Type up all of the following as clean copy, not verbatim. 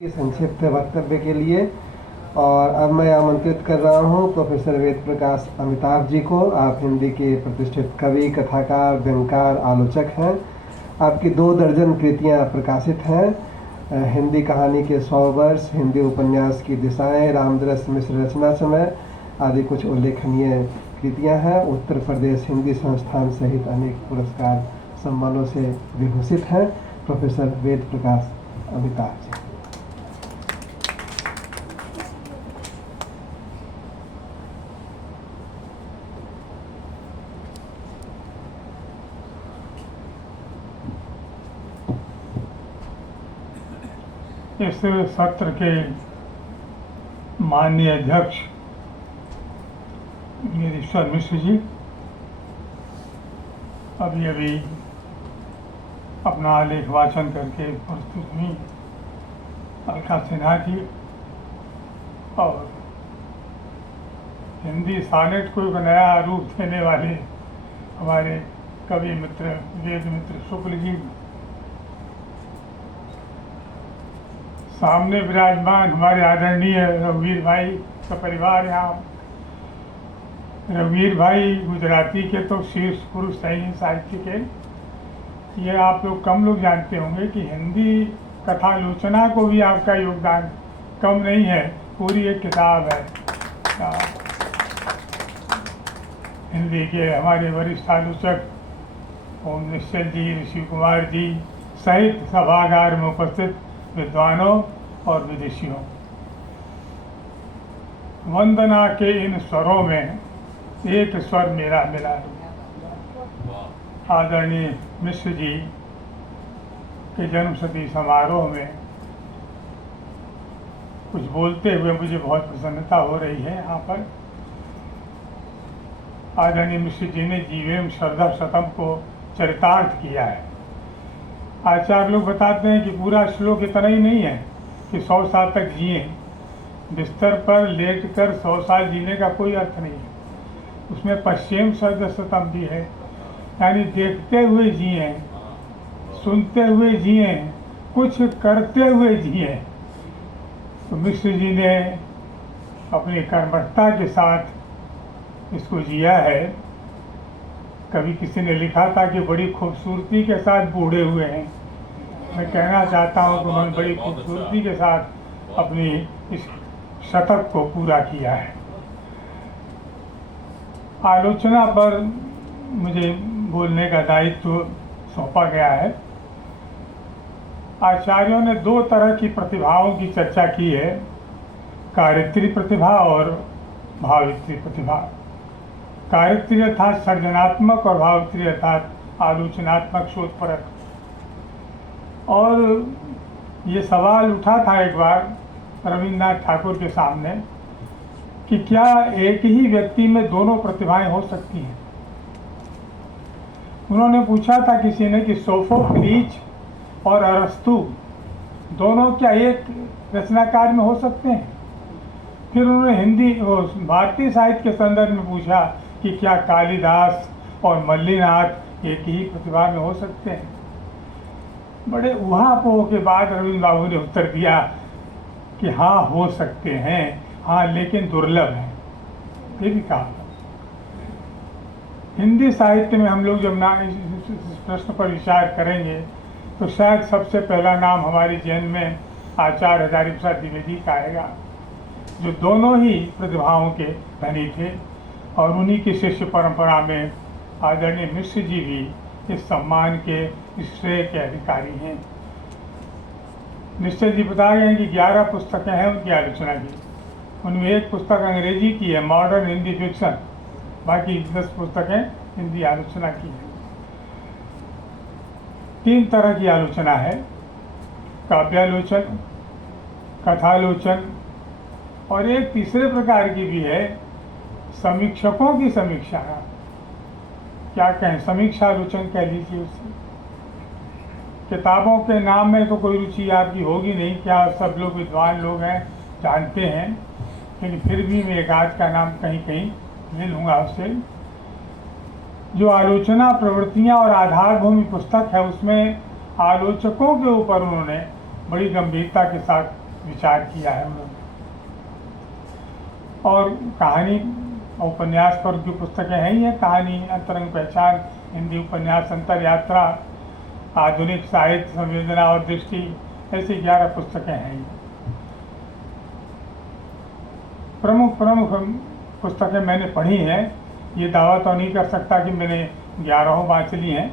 संक्षिप्त वक्तव्य के लिए। और अब मैं आमंत्रित कर रहा हूं प्रोफेसर वेद प्रकाश अमिताभ जी को। आप हिंदी के प्रतिष्ठित कवि, कथाकार, व्यंगकार, आलोचक हैं। आपकी 2 दर्जन कृतियां प्रकाशित हैं। हिंदी कहानी के 100 वर्ष, हिंदी उपन्यास की दिशाएं, रामदरस मिश्र रचना समय आदि कुछ उल्लेखनीय कृतियां हैं। उत्तर प्रदेश हिंदी संस्थान सहित अनेक पुरस्कार सम्मानों से विभूषित हैं। प्रोफेसर वेद प्रकाश अमिताभ जी। इस सत्र के माननीय अध्यक्ष गिरीश्वर मिश्र जी अभी अपना आलेख वाचन करके प्रस्तुत हुई, अलका सिन्हा जी, और हिंदी सानेट को एक नया रूप देने वाले हमारे कवि मित्र वेद मित्र शुक्ल जी, सामने विराजमान हमारे आदरणीय रघुवीर भाई का परिवार। यहाँ रघुवीर भाई गुजराती के तो शीर्ष पुरुष हैं साहित्य के। ये आप लोग कम लोग जानते होंगे कि हिंदी कथालोचना को भी आपका योगदान कम नहीं है। पूरी एक किताब है। हिंदी के हमारे वरिष्ठ आलोचक ओम निश्चल जी, ऋषि कुमार जी सहित सभागार में उपस्थित विद्वानों और विदेशियों, वंदना के इन स्वरों में एक स्वर मेरा मिला। आदरणीय मिश्र जी के जन्मशती समारोह में कुछ बोलते हुए मुझे बहुत प्रसन्नता हो रही है। यहाँ पर आदरणीय मिश्र जी ने जीवेम श्रद्धा शतम को चरितार्थ किया है। आचार्य लोग बताते हैं कि पूरा श्लोक इतना ही नहीं है कि 100 साल तक जिए। बिस्तर पर लेटकर 100 साल जीने का कोई अर्थ नहीं है। उसमें पश्चिम शब्द भी है, यानी देखते हुए जिए, सुनते हुए जिए, कुछ करते हुए जिए। तो मिश्र जी ने अपनी कर्मठता के साथ इसको जिया है। कभी किसी ने लिखा था कि बड़ी खूबसूरती के साथ बूढ़े हुए हैं। मैं कहना चाहता हूँ कि उन्होंने बड़ी खूबसूरती के साथ अपनी इस शतक को पूरा किया है। आलोचना पर मुझे बोलने का दायित्व सौंपा गया है। आचार्यों ने 2 तरह की प्रतिभाओं की चर्चा की है, कारित्री प्रतिभा और भावित्री प्रतिभा। कारित्री अर्थात सर्जनात्मक और भावित्री अर्थात आलोचनात्मक शोधपरक। और ये सवाल उठा था एक बार रविन्द्रनाथ ठाकुर के सामने कि क्या एक ही व्यक्ति में दोनों प्रतिभाएं हो सकती हैं। उन्होंने पूछा था किसी ने कि सोफोक्लीज और अरस्तु दोनों क्या एक रचनाकार में हो सकते हैं। फिर उन्होंने हिंदी भारतीय साहित्य के संदर्भ में पूछा कि क्या कालिदास और मल्लिनाथ एक ही प्रतिभा में हो सकते हैं। बड़े उहापोह के बाद रविन्द्र बाबू ने उत्तर दिया कि हाँ हो सकते हैं, हाँ लेकिन दुर्लभ है। ये भी कहा। हिंदी साहित्य में हम लोग जब इस प्रश्न पर विचार करेंगे तो शायद सबसे पहला नाम हमारे जैन में आचार्य हजारी प्रसाद द्विवेदी का आएगा, जो दोनों ही प्रतिभाओं के धनी थे। और उन्हीं की शिष्य परंपरा में आदरणीय मिश्र जी भी इस सम्मान के, इस श्रेय के अधिकारी हैं। निश्चल जी बताए गए कि 11 पुस्तकें हैं उनकी आलोचना की। उनमें एक पुस्तक अंग्रेजी की है, मॉडर्न हिंदी फिक्शन। बाकी 10 पुस्तकें हिंदी आलोचना की है। 3 तरह की आलोचना है, काव्यालोचन, कथालोचन, और एक तीसरे प्रकार की भी है, समीक्षकों की समीक्षा। क्या कहें, समीक्षा आलोचन कह लीजिए उसे। किताबों के नाम में तो कोई रुचि आपकी होगी नहीं, क्या सब लोग विद्वान लोग हैं, जानते हैं, लेकिन फिर भी मैं एक आध का नाम कहीं कहीं ले लूँगा उससे। जो आलोचना प्रवृत्तियाँ और आधारभूमि पुस्तक है, उसमें आलोचकों के ऊपर उन्होंने बड़ी गंभीरता के साथ विचार किया है उन्होंने। और कहानी उपन्यास पर की पुस्तकें हैं ही हैं, कहानी, अंतरंग पहचान, हिंदी उपन्यास, अंतर यात्रा, आधुनिक साहित्य, संवेदना और दृष्टि, ऐसी 11 पुस्तकें हैं ही। प्रमुख पुस्तकें मैंने पढ़ी हैं, ये दावा तो नहीं कर सकता कि मैंने 11 वाँच ली हैं।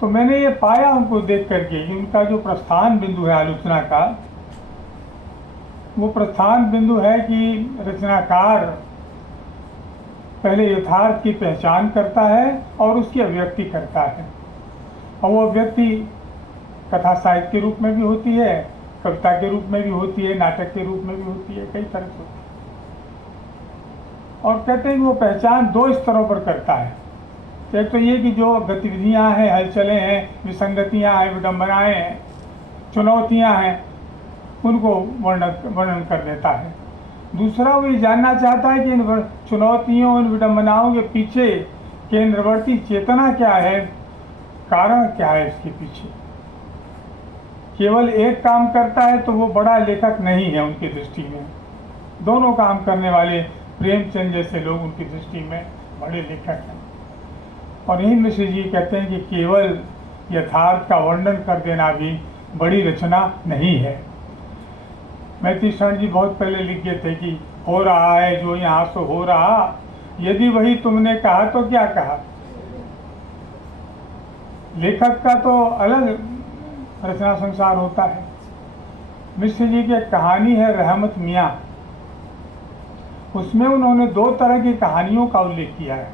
तो मैंने ये पाया उनको देख करके कि उनका जो प्रस्थान बिंदु है आलोचना का, वो प्रस्थान बिंदु है कि रचनाकार पहले यथार्थ की पहचान करता है और उसकी अभिव्यक्ति करता है। और वो अभिव्यक्ति कथा साहित्य के रूप में भी होती है, कविता के रूप में भी होती है, नाटक के रूप में भी होती है, कई तरह से होती है। और कहते हैं कि वो पहचान 2 स्तरों पर करता है। एक तो ये कि जो गतिविधियां हैं, हलचलें हैं, विसंगतियां हैं, विडंबनाएं हैं, चुनौतियां हैं, उनको वर्णन कर देता है। दूसरा वो ये जानना चाहता है कि इन चुनौतियों, इन विडंबनाओं के पीछे केंद्रवर्ती चेतना क्या है, कारण क्या है इसके पीछे। केवल एक काम करता है तो वो बड़ा लेखक नहीं है उनकी दृष्टि में। दोनों काम करने वाले प्रेमचंद जैसे लोग उनकी दृष्टि में बड़े लेखक हैं। और यही मिश्र जी कहते हैं कि केवल यथार्थ का वर्णन कर देना भी बड़ी रचना नहीं है। मैथिली शरण जी बहुत पहले लिख गए थे कि हो रहा है जो यहाँ सो हो रहा, यदि वही तुमने कहा तो क्या कहा। लेखक का तो अलग रचना संसार होता है। मिश्र जी की एक कहानी है रहमत मियाँ, उसमें उन्होंने 2 तरह की कहानियों का उल्लेख किया है,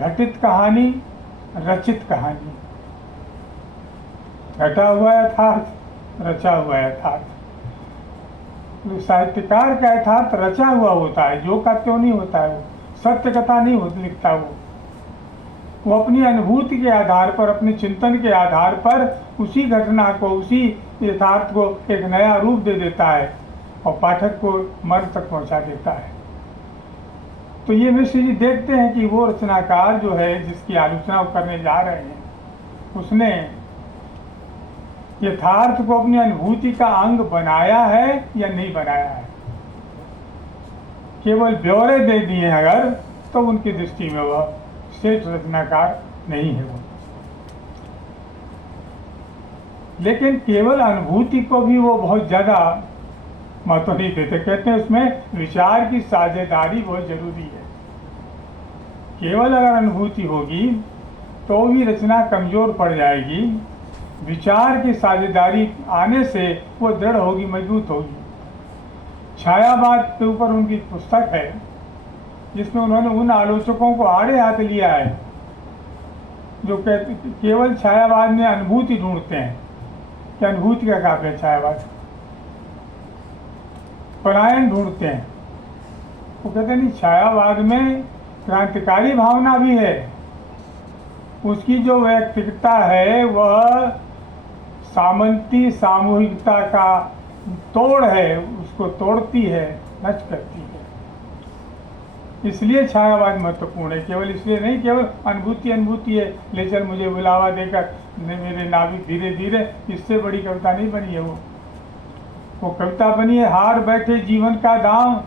घटित कहानी, रचित कहानी। घटा हुआ यथार्थ, रचा हुआ यथार्थ। साहित्यकार का यथार्थ रचा हुआ होता है, जो का त्यों नहीं होता है, वो सत्य कथा नहीं होती लिखता। वो अपनी अनुभूति के आधार पर, अपने चिंतन के आधार पर उसी घटना को, उसी यथार्थ को एक नया रूप दे देता है और पाठक को मर्म तक पहुंचा देता है। तो ये मिश्र जी देखते हैं कि वो रचनाकार जो है, जिसकी आलोचना वो करने जा रहे हैं, उसने यथार्थ को अपनी अनुभूति का अंग बनाया है या नहीं बनाया है। केवल ब्यौरे दे दिए अगर, तो उनकी दृष्टि में वह श्रेष्ठ रचनाकार नहीं है वो। लेकिन केवल अनुभूति को भी वो बहुत ज्यादा महत्व नहीं देते। कहते हैं उसमें विचार की साझेदारी बहुत जरूरी है। केवल अगर अनुभूति होगी तो भी रचना कमजोर पड़ जाएगी। विचार की साझेदारी आने से वो दृढ़ होगी, मजबूत होगी। छायावाद के ऊपर उनकी पुस्तक है, जिसमें उन्होंने उन आलोचकों को आड़े हाथ लिया है जो केवल छायावाद में अनुभूति ढूंढते हैं कि अनुभूति का काव्य छायावाद, पलायन ढूंढते हैं। वो कहते नहीं, छायावाद में क्रांतिकारी भावना भी है, उसकी जो वैयक्तिकता है वह सामंती सामूहिकता का तोड़ है, उसको तोड़ती है, नष्ट करती है। इसलिए छायावाद महत्वपूर्ण है। केवल इसलिए नहीं, केवल अनुभूति है, ले चल मुझे बुलावा देकर मेरे नाविक धीरे धीरे, इससे बड़ी कविता नहीं बनी है वो कविता बनी है हार बैठे जीवन का दाम,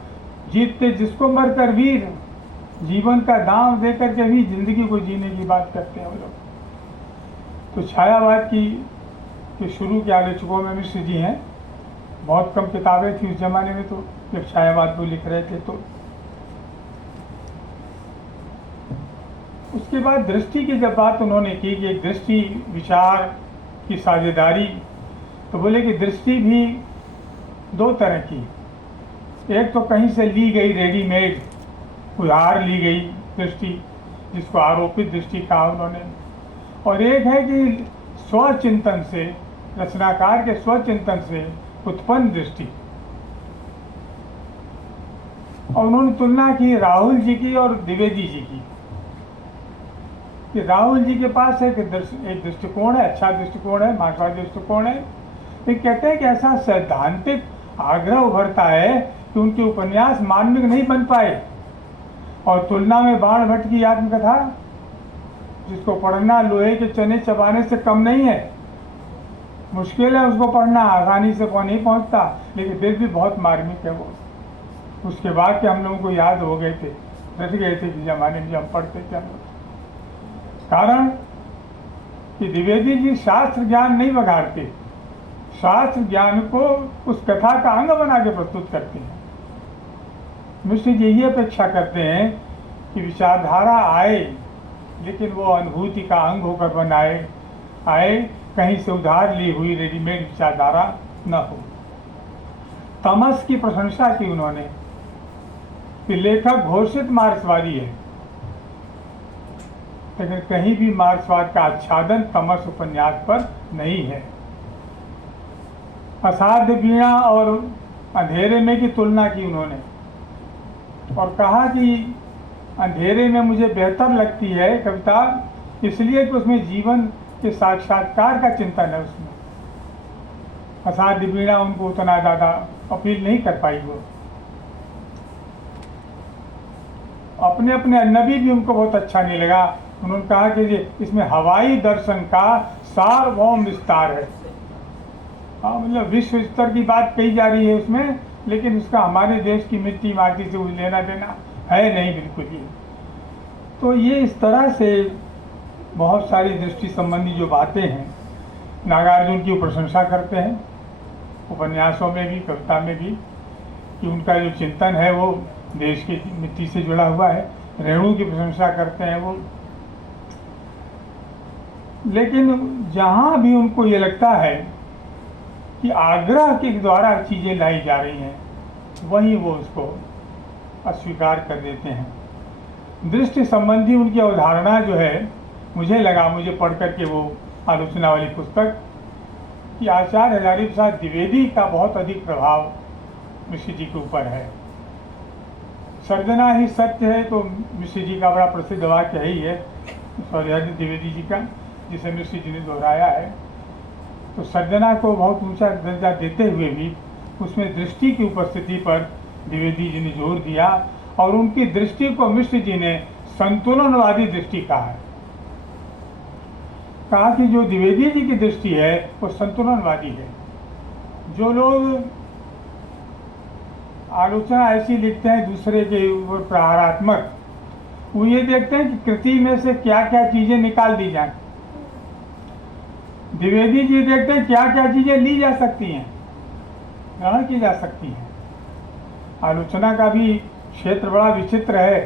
जीतते जिसको मरकर वीर। जीवन का दाम देकर के भी जिंदगी को जीने की बात करते हैं वो लोग। तो छायावाद के शुरू के आलोचकों में मिश्र जी हैं। बहुत कम किताबें थी उस जमाने में, तो जब छायावाद को लिख रहे थे। तो उसके बाद दृष्टि की जब बात उन्होंने की कि एक दृष्टि विचार की साझेदारी, तो बोले कि दृष्टि भी 2 तरह की। एक तो कहीं से ली गई, रेडीमेड उधार ली गई दृष्टि, जिसको आरोपित दृष्टि कहा उन्होंने। और एक है कि स्वचिंतन से, रचनाकार के स्वचिंतन से उत्पन्न दृष्टि। और उन्होंने तुलना की राहुल जी की और द्विवेदी जी की, कि राहुल जी के पास एक दृष्टिकोण है, अच्छा दृष्टिकोण है, मार्क्सवादी दृष्टिकोण है। ये कहते हैं कि ऐसा सैद्धांतिक आग्रह उभरता है कि उनके उपन्यास मानविक नहीं बन पाए। और तुलना में बाण भट्ट की आत्मकथा, जिसको पढ़ना लोहे के चने चबाने से कम नहीं है, मुश्किल है उसको पढ़ना, आसानी से नहीं पहुंचता, लेकिन फिर भी बहुत मार्मिक है वो। उसके बाद के हम लोगों को याद हो गए थे, रट गए थे कि जमाने में जब पढ़ते थे हम लोग। कारण कि द्विवेदी जी शास्त्र ज्ञान नहीं बघाड़ते, शास्त्र ज्ञान को उस कथा का अंग बना के प्रस्तुत करते हैं। मिश्र जी ये अपेक्षा करते हैं कि विचारधारा आए, लेकिन वो अनुभूति का अंग होकर बनाए आए, कहीं से उधार ली हुई रेडीमेड विचारधारा न हो। तमस की प्रशंसा की उन्होंने कि लेखक घोषित मार्क्सवादी है, लेकिन कहीं भी मार्क्सवाद का आच्छादन तमस उपन्यास पर नहीं है। असाध्य वीणा और अंधेरे में की तुलना की उन्होंने और कहा कि अंधेरे में मुझे बेहतर लगती है कविता, इसलिए कि उसमें जीवन के साक्षात्कार का चिंतन है। उसमें असाध्य वीणा उनको उतना ज़्यादा अपील नहीं कर पाई। वो अपने अपने अजनबी भी उनको बहुत अच्छा नहीं लगा। उन्होंने कहा कि इसमें हवाई दर्शन का सार्वभौम विस्तार है। हाँ, मतलब विश्व स्तर की बात कही जा रही है उसमें, लेकिन उसका हमारे देश की मिट्टी माटी से कुछ लेना देना है नहीं, बिल्कुल ही। तो ये इस तरह से बहुत सारी दृष्टि संबंधी जो बातें हैं, नागार्जुन की प्रशंसा करते हैं उपन्यासों में भी, कविता में भी, कि उनका जो चिंतन है वो देश की मिट्टी से जुड़ा हुआ है। रेणु की प्रशंसा करते हैं वो। लेकिन जहाँ भी उनको ये लगता है कि आग्रह के द्वारा चीज़ें लाई जा रही हैं, वहीं वो उसको अस्वीकार कर देते हैं। दृष्टि संबंधी उनकी अवधारणा जो है, मुझे लगा, मुझे पढ़ करके वो आलोचना वाली पुस्तक, कि आचार्य हजारी प्रसाद द्विवेदी का बहुत अधिक प्रभाव मिश्र जी के ऊपर है। सर्जना ही सत्य है, तो मिश्र जी का बड़ा प्रसिद्ध वाक्य ही है द्विवेदी जी का, जिसे मिश्र जी ने दोहराया है। तो सर्जना को बहुत ऊंचा दर्जा देते हुए भी उसमें दृष्टि की उपस्थिति पर द्विवेदी जी ने जोर दिया, और उनकी दृष्टि को मिश्र जी ने संतुलनवादी दृष्टि कहा है। कहा कि जो द्विवेदी जी की दृष्टि है वो संतुलनवादी है। जो लोग आलोचना ऐसी लिखते हैं दूसरे के ऊपर प्रहारात्मक, वो ये देखते हैं कि कृति में से क्या क्या चीजें निकाल दी जाए। द्विवेदी जी देखते हैं क्या क्या चीजें ली जा सकती हैं, ग्रहण की जा सकती हैं। आलोचना का भी क्षेत्र बड़ा विचित्र है।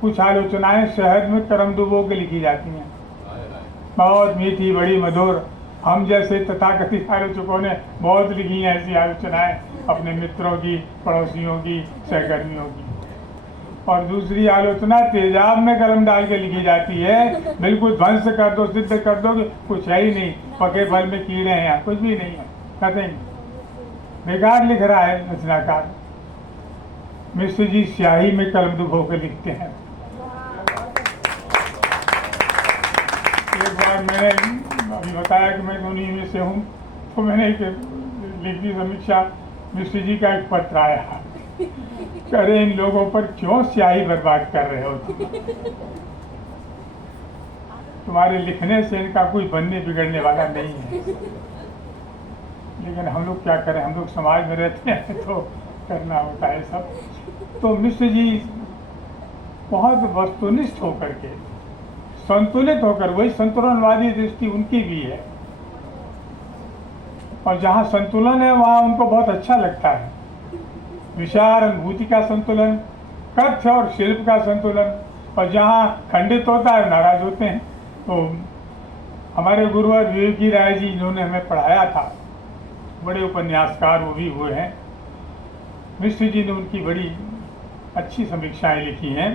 कुछ आलोचनाएं शहद में करम डुबो के लिखी जाती हैं, बहुत मीठी, बड़ी मधुर। हम जैसे तथाकथित आलोचकों ने बहुत लिखी हैं ऐसी आलोचनाएं, अपने मित्रों की, पड़ोसियों की, सहकर्मियों की। और दूसरी आलोचना तेजाब में गरम डाल के लिखी जाती है, बिल्कुल ध्वंस कर दो, सिद्ध कर दो कि कुछ है ही नहीं, पके फल में कीड़े हैं, यहाँ कुछ भी नहीं है, कहते हैं बेकार लिख रहा है रचनाकार। मिश्र जी स्याही में कलम डुबो के लिखते हैं। एक बार मैंने अभी बताया कि मैं उन्हीं में से हूँ, तो मैंने एक लिखी समीक्षा, मिश्र जी का एक पत्र आया, करे इन लोगों पर क्यों स्याही बर्बाद कर रहे हो, तुम्हारे लिखने से इनका कोई बनने बिगड़ने वाला नहीं है। लेकिन हम लोग क्या करें, हम लोग समाज में रहते हैं तो करना होता है सब। तो मिश्र जी बहुत वस्तुनिष्ठ होकर के, संतुलित होकर, वही संतुलनवादी दृष्टि उनकी भी है। और जहाँ संतुलन है वहाँ उनको बहुत अच्छा लगता है। विचार अनुभूति का संतुलन, कथ्य और शिल्प का संतुलन, और जहाँ खंडित होता है नाराज होते हैं। तो हमारे गुरुवर विवेकी राय जी, जिन्होंने हमें पढ़ाया था, बड़े उपन्यासकार वो भी हुए हैं, मिश्र जी ने उनकी बड़ी अच्छी समीक्षाएं लिखी हैं।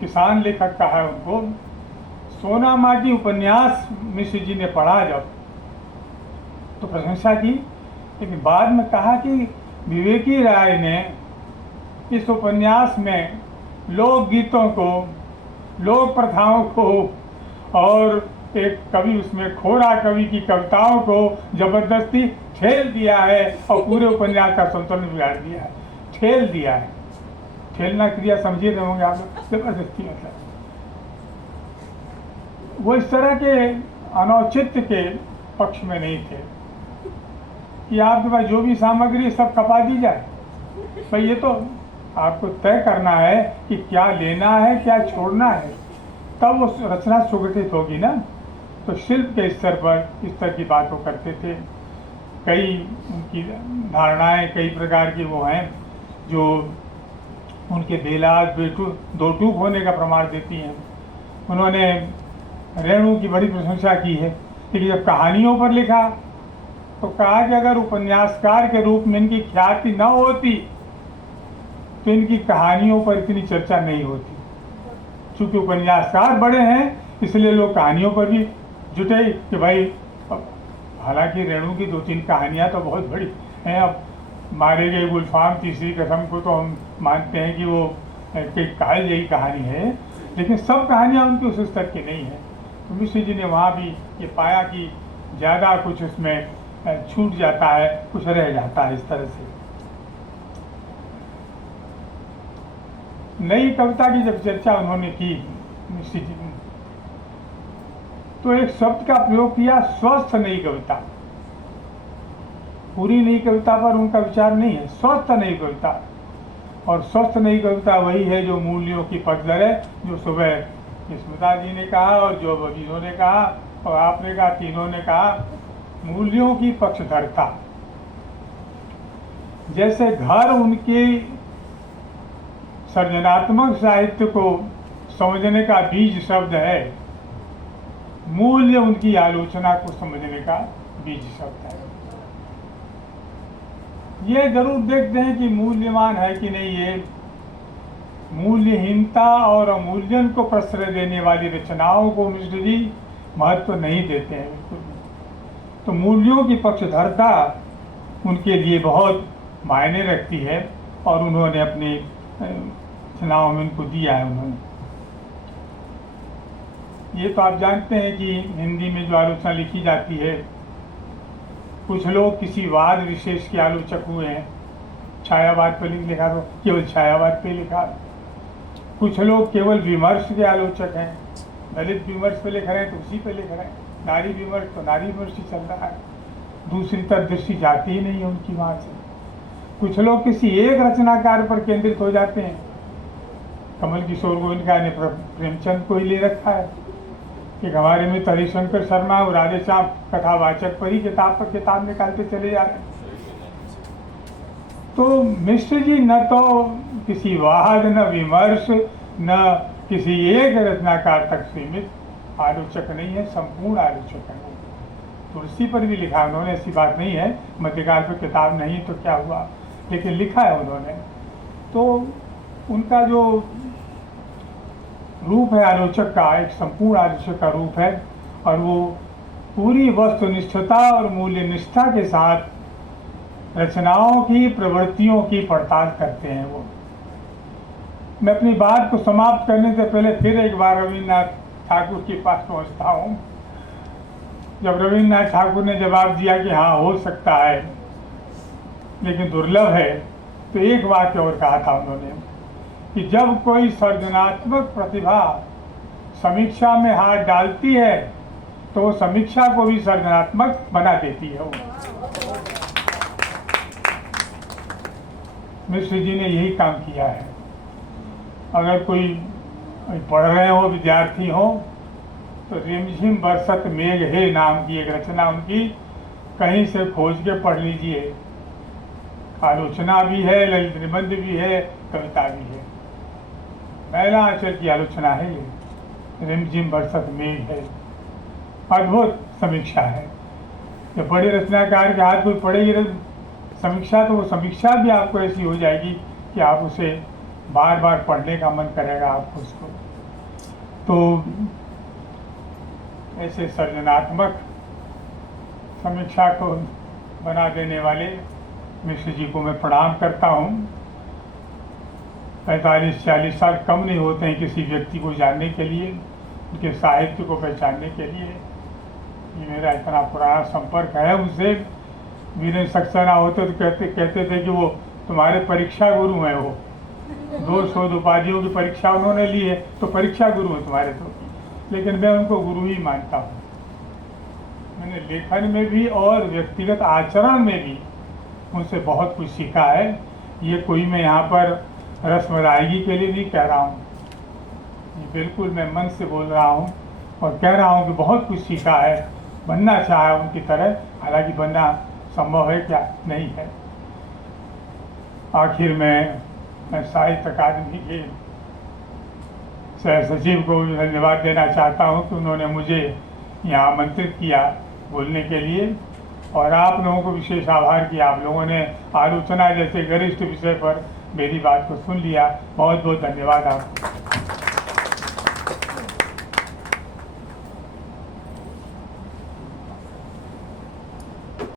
किसान लेखक कहा है उनको। सोना माटी उपन्यास मिश्र जी ने पढ़ा जब, तो प्रशंसा की, लेकिन बाद में कहा कि विवेकी राय ने इस उपन्यास में लोकगीतों को, लोक प्रथाओं को, और एक कवि उसमें खोरा कवि की कविताओं को जबरदस्ती ठेल दिया है और पूरे उपन्यास का संतुलन बिगाड़ दिया है। ठेल दिया है, ठेलना क्रिया समझिए रहे होंगे आप लोग, जबरदस्ती मतलब। वो इस तरह के अनौचित्य के पक्ष में नहीं थे कि आपके पास जो भी सामग्री सब खपा दी जाए। भाई ये तो आपको तय करना है कि क्या लेना है क्या छोड़ना है, तब वो रचना सुगठित होगी ना। तो शिल्प के स्तर पर इस तरह की बात वो करते थे। कई उनकी धारणाएं कई प्रकार की वो हैं जो उनके बेलाज दो टूक होने का प्रमाण देती हैं। उन्होंने रेणु की बड़ी प्रशंसा की है, लेकिन जब कहानियों पर लिखा तो कहा कि अगर उपन्यासकार के रूप में इनकी ख्याति न होती तो इनकी कहानियों पर इतनी चर्चा नहीं होती। चूंकि उपन्यासकार बड़े हैं इसलिए लोग कहानियों पर भी जुटे कि भाई, हालांकि रेणु की 2-3 कहानियां तो बहुत बड़ी हैं। अब मारे गए गुलफाम तीसरी कसम को तो हम मानते हैं कि वो एक कायल जयी कहानी है, लेकिन सब कहानियां उनकी उस स्तर की नहीं है। तो मिश्र जी ने वहाँ भी ये पाया कि ज़्यादा कुछ उसमें छूट जाता है, कुछ रह जाता है। इस तरह से नई कविता की जब चर्चा उन्होंने की मिश्र जी ने, तो एक शब्द का प्रयोग किया, स्वस्थ नई कविता। पूरी नई कविता पर उनका विचार नहीं है, स्वस्थ नई कविता। और स्वस्थ नई कविता वही है जो मूल्यों की पटदर है, जो सुबह स्मिता जी ने कहा और जो अजीजों ने कहा और आपने कहा, तीनों ने कहा, मूल्यों की पक्षधरता। जैसे घर उनके सर्जनात्मक साहित्य को समझने का बीज शब्द है, मूल्य उनकी आलोचना को समझने का बीज शब्द है। ये जरूर देखते हैं कि मूल्यवान है कि नहीं। ये मूल्यहीनता और अमूल्यन को प्रश्रय देने वाली रचनाओं को मिश्र जी महत्व नहीं देते हैं बिल्कुल। तो मूल्यों की पक्षधरता उनके लिए बहुत मायने रखती है और उन्होंने अपनी रचनाओं में उनको दिया है। उन्होंने ये तो आप जानते हैं कि हिंदी में जो आलोचना लिखी जाती है, कुछ लोग किसी वाद विशेष के आलोचक हुए हैं, छायावाद पर लिखा तो केवल छायावाद पे लिखा। कुछ लोग केवल विमर्श के आलोचक हैं, दलित विमर्श पे लिख रहे हैं तो उसी पे लिख रहे हैं, नारी विमर्श तो नारी विमर्श ही चल रहा है, दूसरी तरफ दृष्टि जाती ही नहीं है उनकी वहाँ से। कुछ लोग किसी एक रचनाकार पर केंद्रित हो जाते हैं। कमल किशोर गोयनका ने प्रेमचंद को ही ले रखा है कि हमारे में हरिशंकर शर्मा और राधेश्याम कथावाचक पर ही किताब निकालते चले जा रहे हैं। तो मिश्र जी न तो किसी वाद, न विमर्श, न किसी एक रचनाकार तक सीमित आलोचक नहीं है, संपूर्ण आलोचक है। तुलसी पर भी लिखा उन्होंने, ऐसी बात नहीं है मध्यकाल पर किताब नहीं तो क्या हुआ, लेकिन लिखा है उन्होंने। तो उनका जो रूप है आलोचक का, एक संपूर्ण आलोचक का रूप है और वो पूरी वस्तुनिष्ठता और मूल्य निष्ठा के साथ रचनाओं की प्रवृत्तियों की पड़ताल करते हैं। वो मैं अपनी बात को समाप्त करने से पहले फिर एक बार रविन्द्रनाथ ठाकुर के पास पहुंचता हूँ। जब रविन्द्रनाथ ठाकुर ने जवाब दिया कि हाँ हो सकता है लेकिन दुर्लभ है, तो एक वाक्य और कहा था उन्होंने कि जब कोई सृजनात्मक प्रतिभा समीक्षा में हाथ डालती है तो वो समीक्षा को भी सृजनात्मक बना देती है। वो मिश्र जी ने यही काम किया है। अगर कोई पढ़ रहे हो, विद्यार्थी हो, तो रिमझिम बरसत मेघ हे नाम की एक रचना उनकी कहीं से खोज के पढ़ लीजिए। आलोचना भी है, ललित निबंध भी है, कविता भी है। मैला आंचल की आलोचना है ये, रिमझिम बरसत मेघ है, अद्भुत समीक्षा है। जब बड़े रचनाकार के हाथ कोई पढ़ेगी समीक्षा, तो वो समीक्षा भी आपको ऐसी हो जाएगी कि आप उसे बार बार पढ़ने का मन करेगा आपको उसको। तो ऐसे सृजनात्मक समीक्षा को बना देने वाले मिश्र जी को मैं प्रणाम करता हूँ। 45-40 साल कम नहीं होते हैं किसी व्यक्ति को जानने के लिए, उनके साहित्य को पहचानने के लिए। ये मेरा इतना पुराना संपर्क है उनसे। वीरेंद्र सक्सेना होते तो कहते थे कि वो तुम्हारे परीक्षा गुरु हैं। वो 2 शोध उपाधियों की परीक्षा उन्होंने ली है तो परीक्षा गुरु हैं तुम्हारे तो, लेकिन मैं उनको गुरु ही मानता हूँ। मैंने लेखन में भी और व्यक्तिगत आचरण में भी उनसे बहुत कुछ सीखा है। ये कोई मैं यहाँ पर रस्म अदायगी के लिए नहीं कह रहा हूँ, ये बिल्कुल मैं मन से बोल रहा हूँ और कह रहा हूँ कि बहुत कुछ सीखा है, बनना चाहा उनकी तरह, हालांकि बनना संभव है क्या, नहीं है। आखिर में मैं साहित्य अकादमी के सह सचिव को भी धन्यवाद देना चाहता हूँ कि उन्होंने मुझे यहाँ आमंत्रित किया बोलने के लिए, और आप लोगों को विशेष आभार कि आप लोगों ने आलोचना जैसे गरिष्ठ विषय पर मेरी बात को सुन लिया। बहुत बहुत धन्यवाद आपको।